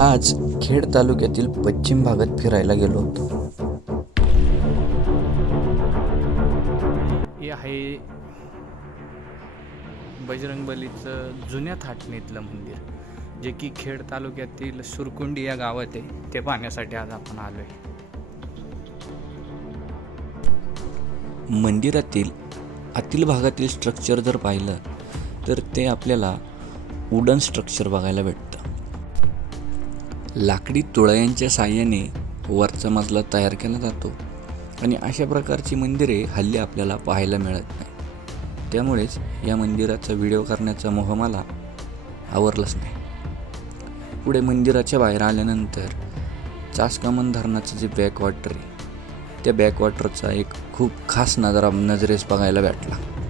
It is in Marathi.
आज खेड तालुक्यातील पश्चिम भागात फिरायला गेलो होतो. हे आहे बजरंगबलीचं जुन्या थाटणीतलं मंदिर जे की खेड तालुक्यातील सुरकुंडी या गावात आहे. ते पाहण्यासाठी आज आपण आलो आहे मंदिरातील आतील भागातील स्ट्रक्चर जर पाहिलं तर ते आपल्याला वुडन स्ट्रक्चर बघायला भेटतं. लाकडी तुळयांच्या साह्याने वरचा मजला तयार केला जातो. आणि अशा प्रकारची मंदिरे हल्ली आपल्याला पाहायला मिळत नाही. त्यामुळेच या मंदिराचा व्हिडिओ करण्याचा मोह मला आवरलाच नाही. पुढे मंदिराच्या बाहेर आल्यानंतर चासकामन धरणाचं जे बॅकवॉटर आहे त्या बॅकवॉटरचा एक खूप खास नजारा नजरेस बघायला भेटला.